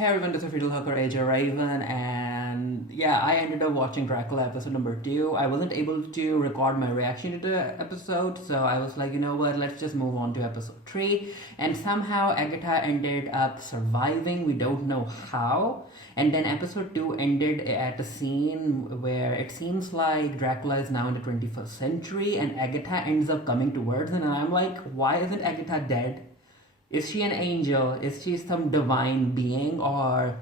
Hey everyone, this is Fiddlehawker AJ Raven, and yeah, I ended up watching Dracula episode number 2. I wasn't able to record my reaction to the episode, so I was like, you know what, let's just move on to episode 3. And somehow Agatha ended up surviving, we don't know how. And then episode 2 ended at a scene where it seems like Dracula is now in the 21st century, and Agatha ends up coming towards him, and I'm like, why isn't Agatha dead? Is she an angel? Is she some divine being? Or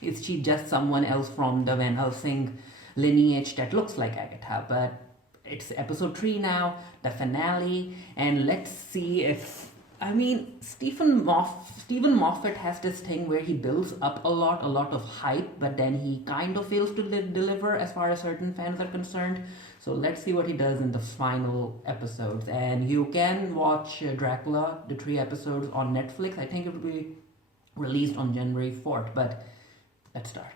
is she just someone else from the Van Helsing lineage that looks like Agatha? But it's episode 3 now, the finale, and let's see if... I mean, Stephen Moffat has this thing where he builds up a lot of hype, but then he kind of fails to deliver as far as certain fans are concerned. So let's see what he does in the final episodes. And you can watch Dracula, the 3 episodes on Netflix. I think it will be released on January 4th, but let's start.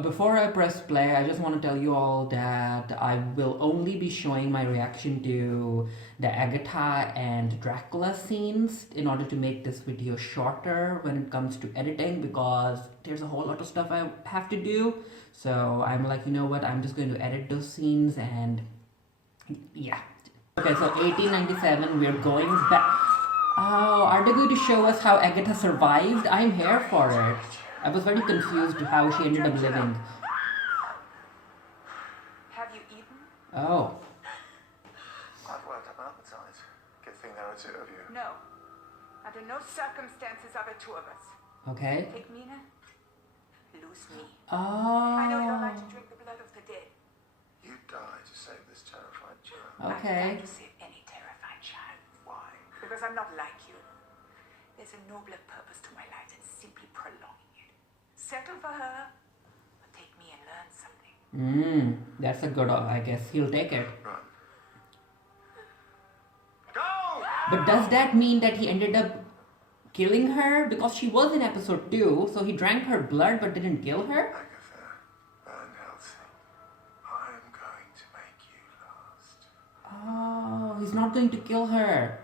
Before I press play, I just want to tell you all that I will only be showing my reaction to the Agatha and Dracula scenes in order to make this video shorter when it comes to editing, because there's a whole lot of stuff I have to do. So I'm like, you know what, I'm just going to edit those scenes and yeah. Okay, so 1897, we're going back. Oh, are they going to show us how Agatha survived? I'm here for it. I was very confused how she ended up living. Have you eaten? Oh. I've worked up an appetite. Good thing there are 2 of you. No. Under no circumstances are there 2 of us. Okay. Take Mina, lose me. Oh. I know you don't like to drink the blood of the dead. You die to save this terrified child. Okay. I'd like to save any terrified child. Why? Because I'm not like you. There's a nobler purpose to my life than simply prolonging it. Settle for her, or take me and learn something. That's a good, I guess he'll take it. Run. Go! But does that mean that he ended up killing her? Because she was in episode 2, so he drank her blood but didn't kill her? Agatha, Van Helsing, I'm going to make you last. Oh, he's not going to kill her.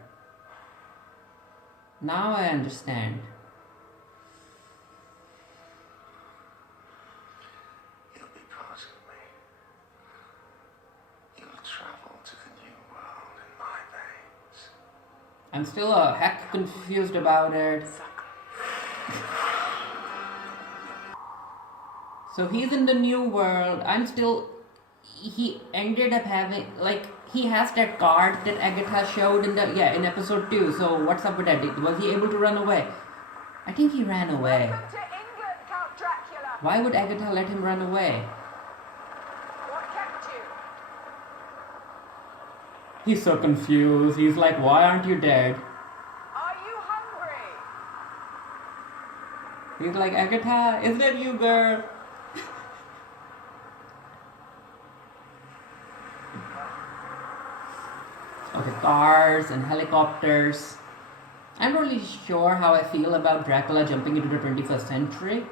Now I understand. You'll be part of me. You'll travel to the new world in my veins. I'm still a heck confused about it. So he's in the new world. He ended up having, like, he has that card that Agatha showed in in episode 2. So what's up with that? Was he able to run away? I think he ran away. Welcome to England, Count Dracula. Why would Agatha let him run away? What kept you? He's so confused. He's like, why aren't you dead? Are you hungry? He's like, Agatha, is that you, girl? Okay, cars and helicopters. I'm not really sure how I feel about Dracula jumping into the 21st century.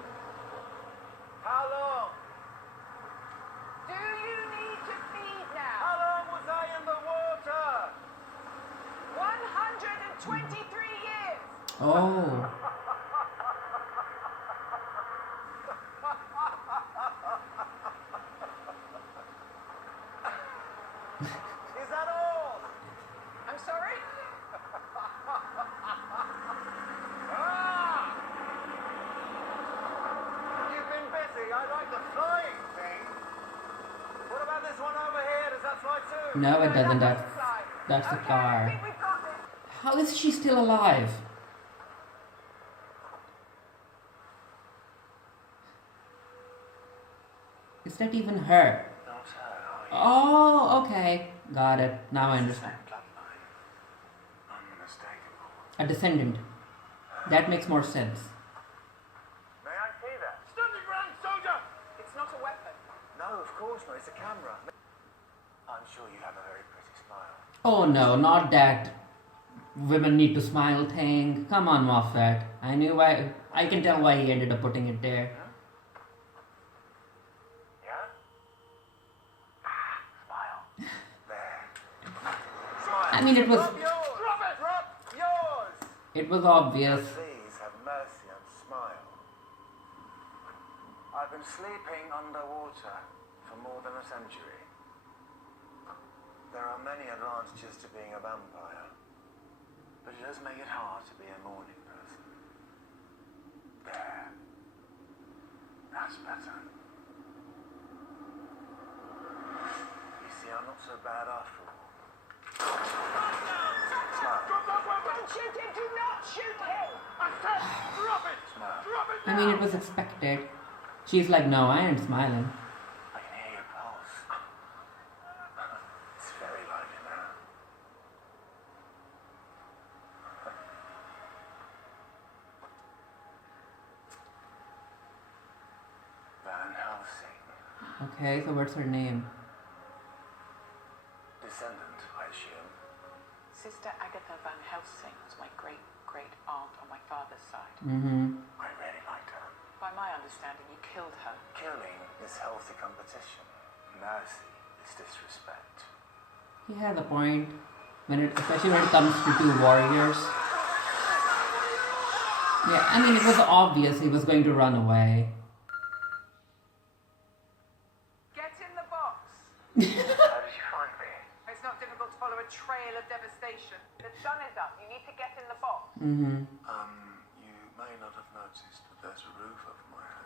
How long? Do you need to feed now? How long was I in the water? 123 years. Oh. Is that all? I'm sorry? Ah! You've been busy. I like the flying thing. What about this one over here? Does that fly too? No, it doesn't. That doesn't fly. That's the Okay, I car. think we've got this. How is she still alive? Is that even her? Not her, Oh, okay. Got it. Now I understand. bloodline. Unmistakable. A descendant. That makes more sense. May I see that? Stand your ground, soldier! It's not a weapon. No, of course not. It's a camera. I'm sure you have a very pretty smile. Oh no, not that women need to smile thing. Come on, Moffat. I knew why. I can tell why he ended up putting it there. Yeah? Smile. There. Smile. I mean, it was. Drop yours! Drop it! Drop yours! It was obvious. Please have mercy and smile. I've been sleeping underwater for more than a century. There are many advantages to being a vampire, but it does make it hard to be a morning person. There. That's better. You see, I'm not so bad after all. Don't shoot him! Do not shoot him! I said, drop it! Drop it I mean, it was expected. She's like, no, I ain't smiling. I can hear your pulse. It's very lively now. Van Helsing. Okay, so what's her name? Descendant, I assume. Sister Agatha Van Helsing was my great-great-aunt on my father's side. Mm-hmm. I really liked her. By my understanding, you killed her. Killing is healthy competition. Mercy is disrespect. He has a point. Especially when it comes to two warriors. Yeah, I mean, it was obvious he was going to run away. Get in the box. How did you find me? It's not difficult to follow a trail of devastation. The sun is up. You need to get in the box. Mm-hmm. You may not have noticed, but there's a roof over my head.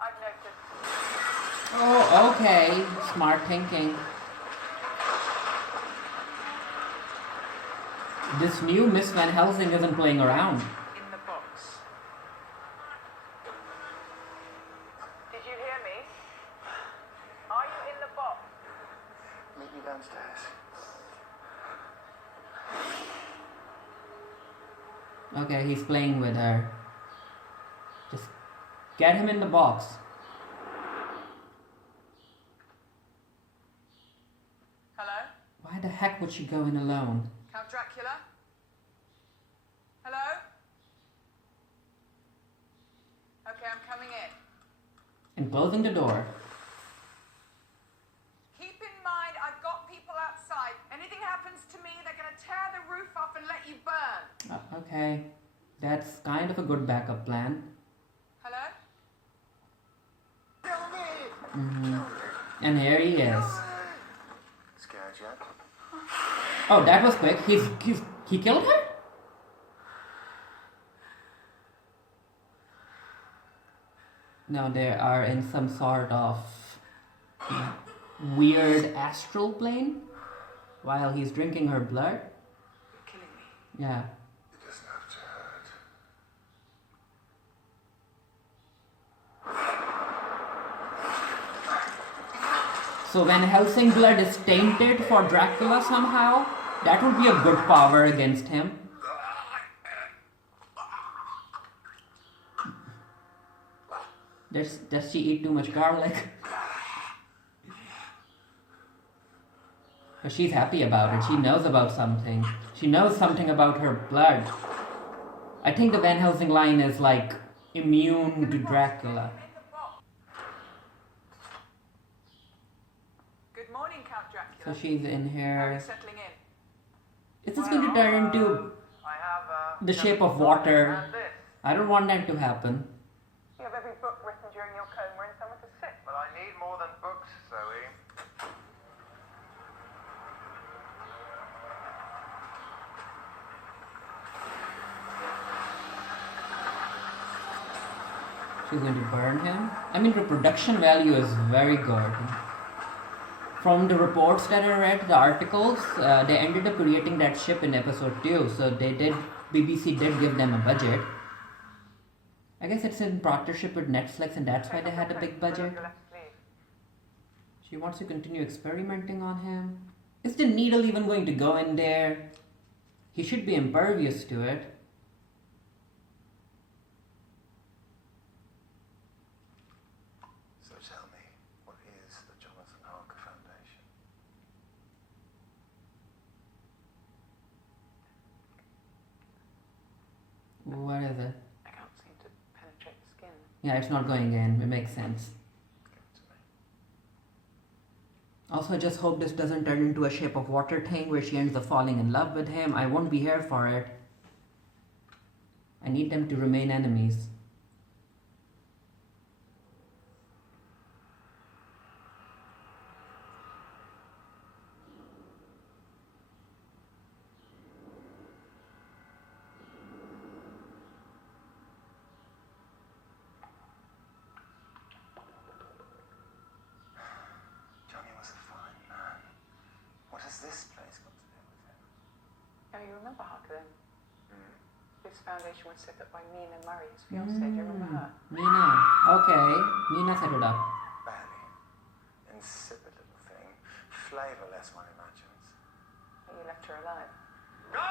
I've noticed. Oh, okay. Smart thinking. This new Miss Van Helsing isn't playing around. In the box. Did you hear me? Are you in the box? Meet me downstairs. Okay, he's playing with her. Just get him in the box. Hello? Why the heck would she go in alone? Count Dracula? Hello? Okay, I'm coming in. And closing the door. Keep in mind, I've got people outside. Anything happens to me, they're going to tear the roof off and let you burn. Okay, that's kind of a good backup plan. Hello? Kill me! Mm-hmm. And here he is. Scared yet? Oh, that was quick. He killed her? No, they are in some sort of weird astral plane while he's drinking her blood. You're killing me. Yeah. It doesn't have to hurt. So when Helsing blood is tainted for Dracula somehow, that would be a good power against him. Does she eat too much garlic? But she's happy about it. She knows about something. She knows something about her blood. I think the Van Helsing line is like immune to Dracula. In the box. Good morning, Count Dracula. So she's in How are here. you settling in? Is this going to turn into I have the shape of water? and this. I don't want that to happen. You have every book written during your coma and someone to sit. But I need more than books, Zoe. She's going to burn him. I mean, the production value is very good. From the reports that I read, the articles, they ended up creating that ship in episode 2. So BBC did give them a budget. I guess it's in partnership with Netflix and that's why they had a big budget. She wants to continue experimenting on him. Is the needle even going to go in there? He should be impervious to it. So tell me, what is the Jonathan Harker Foundation? What is it? I can't seem to penetrate the skin. Yeah, it's not going in. It makes sense. Give it to me. Also, I just hope this doesn't turn into a shape of water thing where she ends up falling in love with him. I won't be here for it. I need them to remain enemies. this foundation was set up by Mina Murray, his fiancée. Do you remember her? Mina. Okay. Mina set it up. Barely. Insipid little thing. Flavourless, one imagines. But you left her alive. No!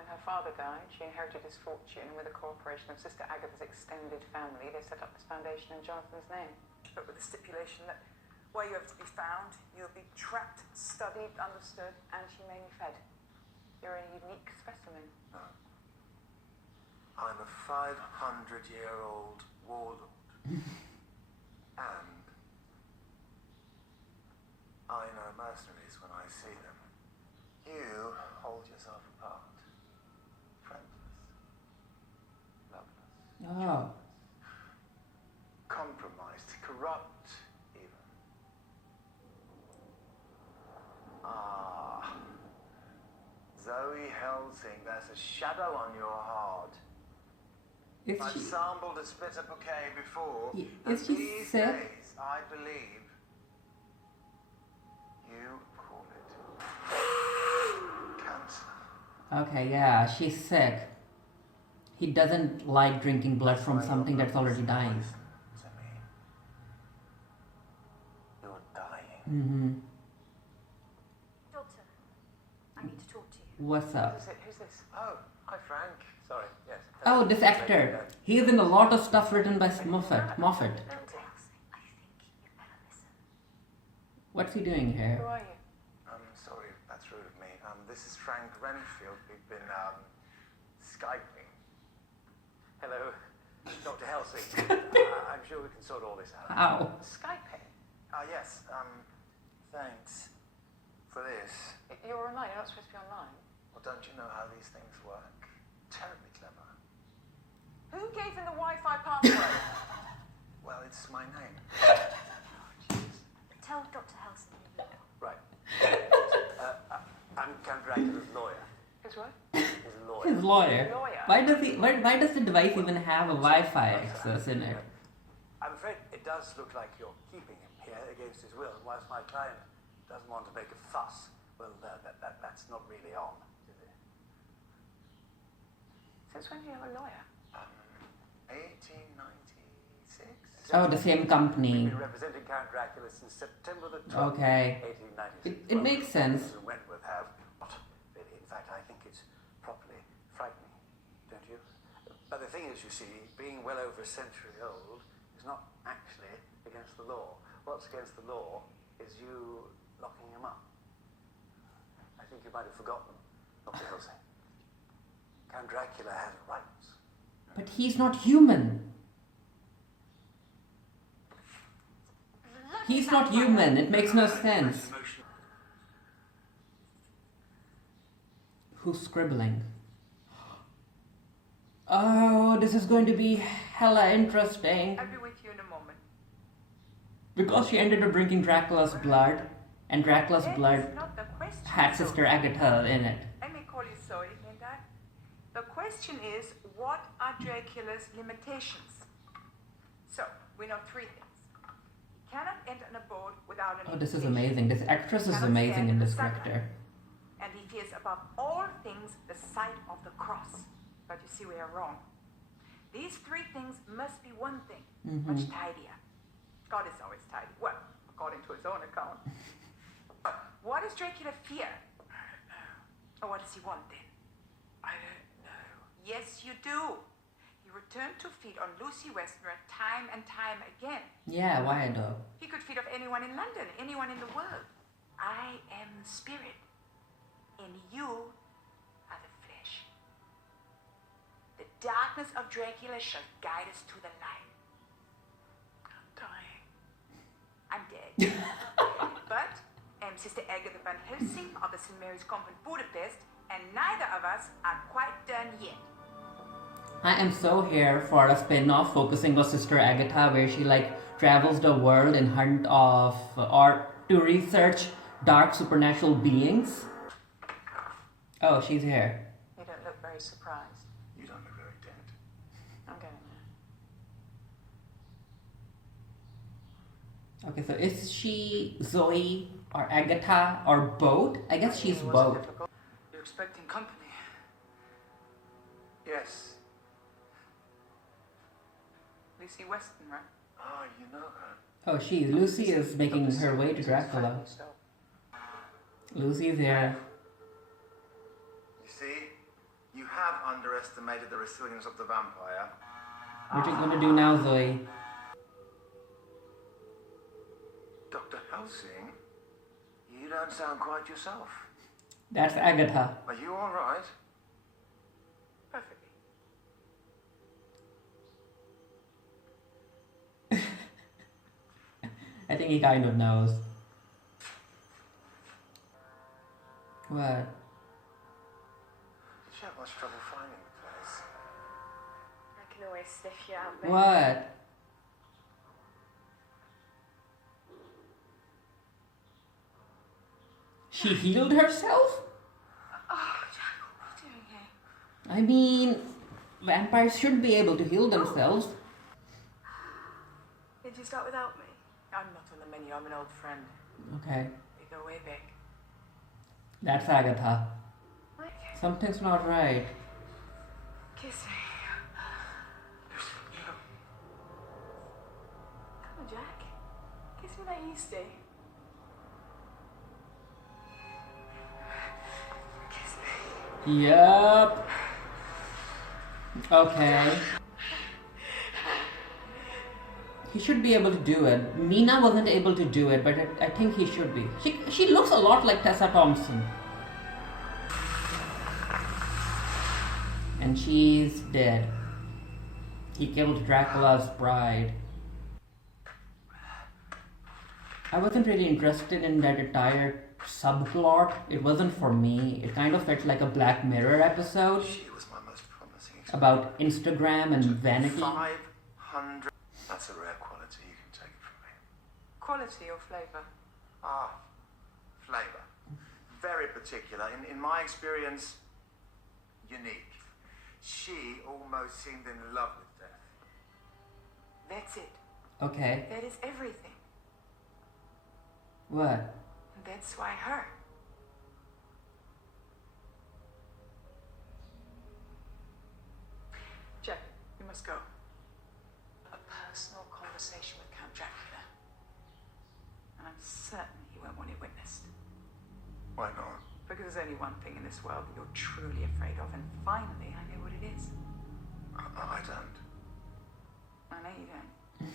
When her father died, she inherited his fortune, and with the cooperation of Sister Agatha's extended family, they set up this foundation in Jonathan's name. But with the stipulation that where you have to be found, you'll be tracked, studied, understood, and humanely fed. You're a unique specimen. No. I'm a 500-year-old warlord. And I know mercenaries when I see them. You hold yourself apart. Friendless. Loveless. Oh. Compromised. Corrupt, even. Ah. Zoe Helsing, there's a shadow on your heart. Is I've she... sampled a splitter bouquet before, Is and she these sick? days, I believe, you call it cancer. Okay, yeah, she's sick. He doesn't like drinking blood from something that's already dying. Listen to me. You're dying. Mm-hmm. Doctor, I need to talk to you. What's up? Who's this? Oh, hi Frank. Sorry, yes. Oh, this actor. He's in a lot of stuff written by Moffat. Doctor, I think you better listen. What's he doing Who here? are you? I'm sorry, that's rude of me. This is Frank Renfield. We've been, Skyping. Hello, Dr. Helsing. I'm sure we can sort all this out. How? Skyping. Yes, thanks for this. You're online. You're not supposed to be online. Well, don't you know how these things work? Terribly clever. Who gave him the Wi-Fi password? Well, it's my name. Tell Dr. Helsing you know. Right. I'm Count Dracula's lawyer. His what? His lawyer. His lawyer. Lawyer. Why does the device even have a Wi-Fi access in it? I'm afraid it does look like you're keeping him here against his will. Whilst my client doesn't want to make a fuss, well, that's not really on, is it? Since when do you have a lawyer? 1896? Oh, the same We've company. been representing Count Dracula since September the 12th, Okay. 1896. It makes sense. And Wentworth have. Not really. In fact, I think it's properly frightening, don't you? But the thing is, you see, being well over a century old is not actually against the law. What's against the law is you locking him up. I think you might have forgotten, Dr. Helsing. Count Dracula has rights. But he's not human. He's not human. It makes no sense. Who's scribbling? Oh, this is going to be hella interesting. I'll be with you in a moment. Because she ended up drinking Dracula's blood, and Dracula's That blood is not the question. had Sister Agatha in it. Let me call you Zoe, ain't I? The question is, what are Dracula's limitations? So, we know three things. He cannot enter an abode without an Oh, this is invitation. amazing. This actress is Cannot amazing stand in the this sunlight. character. And he fears above all things the sight of the cross. But you see, we are wrong. These three things must be one thing, much tidier. God is always tidy. Well, according to his own account. What does Dracula fear? I don't know. Or what does he want then? I don't know. Yes, you do. He returned to feed on Lucy Westenra time and time again. Yeah, why though? He could feed off anyone in London, anyone in the world. I am the spirit, and you are the flesh. The darkness of Dracula shall guide us to the light. I'm dying. I'm dead. But I'm Sister Agatha Van Helsing of the St. Mary's Convent, Budapest, and neither of us are quite done yet. I am so here for a spin-off focusing on Sister Agatha, where she travels the world in hunt of or to research dark supernatural beings. Oh, she's here. You don't look very surprised. You don't look very dead. I'm going now. Okay, so is she Zoe or Agatha or both? I guess she's both. You're expecting company. Yes. Lucy Weston, right? Ah, you know her. Oh, Lucy is making her way to Dracula. Lucy's here. You see, you have underestimated the resilience of the vampire. What are you gonna do now, Zoe? Dr. Helsing, you don't sound quite yourself. That's Agatha. Are you all right? Perfectly. I think he kind of knows. What? Did you have much trouble finding the place? I can always sniff you out, babe. What? She healed herself? Oh, Jack, what are you doing here? I mean, vampires should be able to heal themselves. Did you start without me? I'm not on the menu. I'm an old friend. Okay, We go way back. that's Agatha. Okay. Something's not right. Kiss me. Come on, Jack. Kiss me like you used to. Kiss me. Yup. Okay. He should be able to do it. Mina wasn't able to do it, but I think he should be. She looks a lot like Tessa Thompson. And she's dead. He killed Dracula's bride. I wasn't really interested in that entire subplot. It wasn't for me. It kind of felt like a Black Mirror episode She was my most promising experience. about Instagram and vanity. 500. That's a rare quality. You can take it from me. Quality or flavour? Ah, flavour. Very particular. In my experience, unique. She almost seemed in love with death. That's it. Okay. That is everything. What? And that's why her. Jack, you must go. A personal conversation with Count Dracula. And I'm certain he won't want it witnessed. Why not? Because there's only one thing in this world that you're truly afraid of, and finally I know what it is. I don't. I know you don't.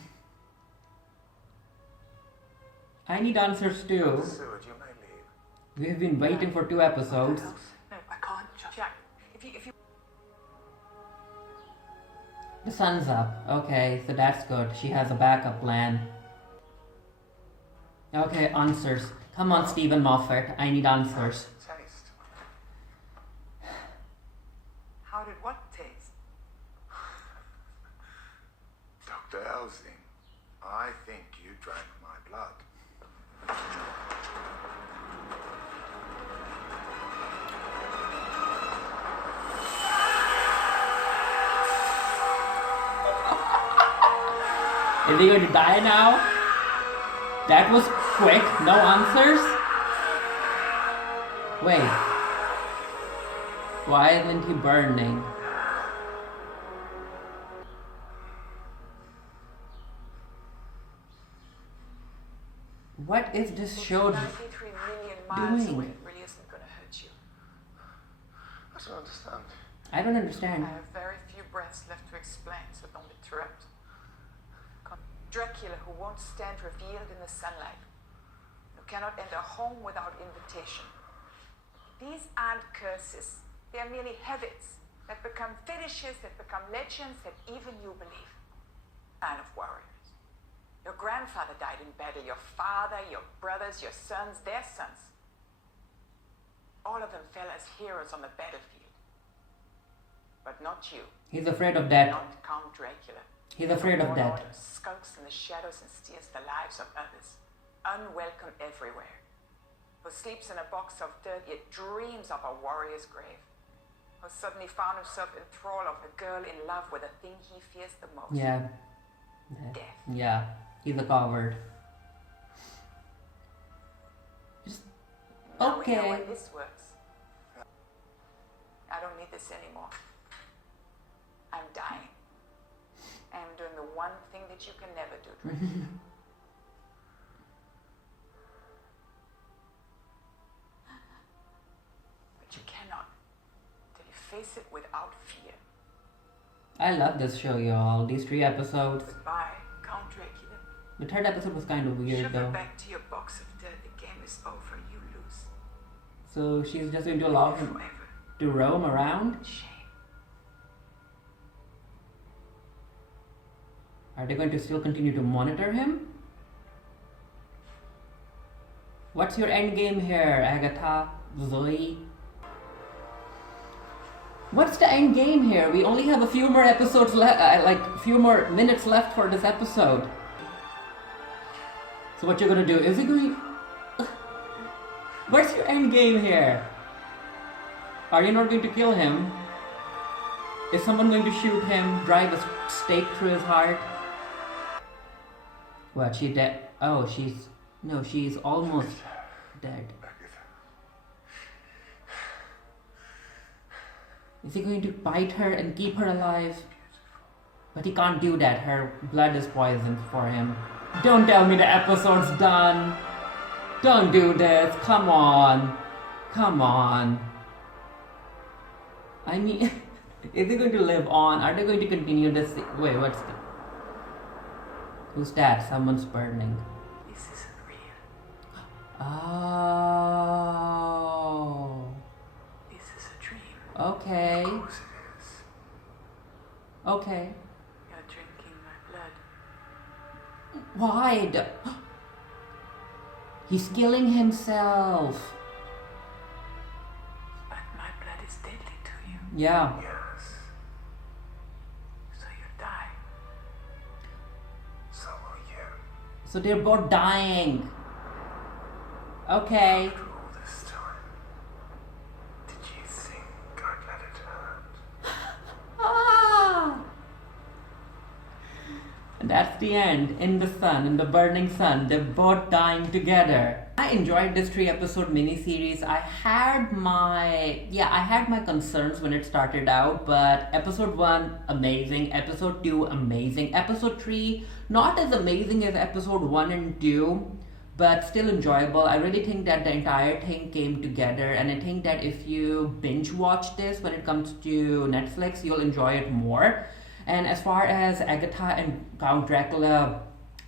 I need answers too. Seward, you may leave. We've been waiting for 2 episodes. No, I can't. Jack, if you The sun's up. Okay, so that's good. She has a backup plan. Okay, answers. Come on, Stephen Moffat. I need answers. Taste. how did what taste? Dr. Helsing, I think you drank my blood. Is he going to die now? That was quick. No answers? Wait. Why isn't he burning? What is this show 93 million miles doing? away. It really isn't going to hurt you. I don't understand. I don't understand. I have very few breaths left to explain, so don't interrupt. Dracula, who won't stand revealed in the sunlight, who cannot enter a home without invitation. These aren't curses. They are merely habits that become fetishes, that become legends, that even you believe. Man of warriors. Your grandfather died in battle, your father, your brothers, your sons, their sons. All of them fell as heroes on the battlefield. But not you. He's afraid of death. Not Count Dracula. He's afraid of Warlord death. who skulks in the shadows and steals the lives of others. Unwelcome everywhere. Who sleeps in a box of dirt yet dreams of a warrior's grave. Who suddenly found himself in thrall of a girl in love with the thing he fears the most. Yeah. Death. Yeah. He's a coward. Just Now we know okay. why this works. I don't need this anymore. I'm dying. And I'm doing the one thing that you can never do, Dracula. But you cannot till you face it without fear. I love this show, y'all. These 3 episodes. Goodbye, Count Dracula. The 3rd episode was kind of weird, Shiver though. back to your box of death. The game is over. You lose. So she's just going to allow him Forever. to roam around? Shame. Are they going to still continue to monitor him? What's your end game here, Agatha? Zoe? What's the end game here? We only have a few more episodes left, like a few more minutes left for this episode. So what you're gonna do? Is he going... What's your end game here? Are you not going to kill him? Is someone going to shoot him, drive a stake through his heart? What, she dead? Oh, she's... No, she's almost dead. Is he going to bite her and keep her alive? But he can't do that. Her blood is poisoned for him. Don't tell me the episode's done. Don't do this. Come on. Come on. I mean, is he going to live on? Are they going to continue this? Wait, what's the... Who's that? Someone's burning. This isn't real. Oh. This is a dream. Okay. Of course it is. Okay. You're drinking my blood. Why? He's killing himself. But my blood is deadly to you. Yeah. Yes. So you'll die. So will you. So they're both dying. Okay. After all this time, did you think I'd let it hurt? Ah. And that's the end. In the sun, in the burning sun, they're both dying together. I enjoyed this 3-episode miniseries. I had my concerns when it started out, but episode 1, amazing. Episode 2, amazing. Episode 3, not as amazing as episode 1 and 2, but still enjoyable. I really think that the entire thing came together, and I think that if you binge watch this when it comes to Netflix, you'll enjoy it more. And as far as Agatha and Count Dracula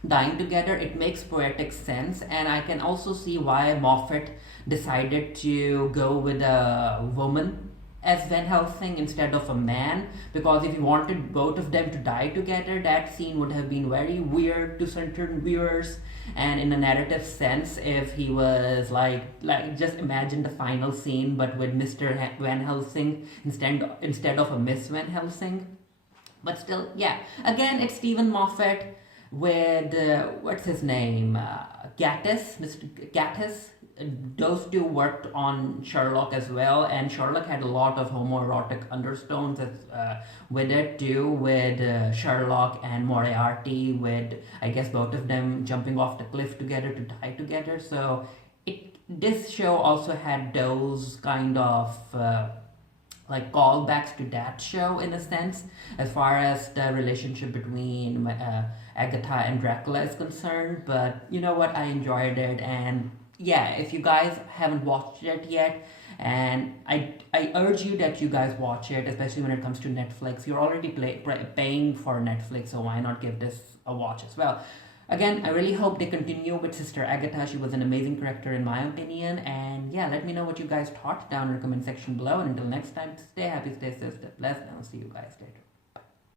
dying together, it makes poetic sense, and I can also see why Moffat decided to go with a woman as Van Helsing instead of a man, because if he wanted both of them to die together, that scene would have been very weird to certain viewers. And in a narrative sense, if he was like just imagine the final scene but with Mr. Van Helsing instead of a Miss Van Helsing. But still, yeah, again, it's Stephen Moffat with what's his name, Gatiss, Mr. Gatiss. Those two worked on Sherlock as well, and Sherlock had a lot of homoerotic undertones with it too, with Sherlock and Moriarty, with I guess both of them jumping off the cliff together to die together. So this show also had those kind of like callbacks to that show in a sense, as far as the relationship between Agatha and Dracula is concerned. But you know what, I enjoyed it, and yeah, if you guys haven't watched it yet, and I urge you that you guys watch it, especially when it comes to Netflix. You're already paying for Netflix, so why not give this a watch as well? Again, I really hope they continue with Sister Agatha. She was an amazing character in my opinion. And yeah, let me know what you guys thought down in the comment section below. And until next time, stay happy, stay safe, stay blessed, and I'll see you guys later.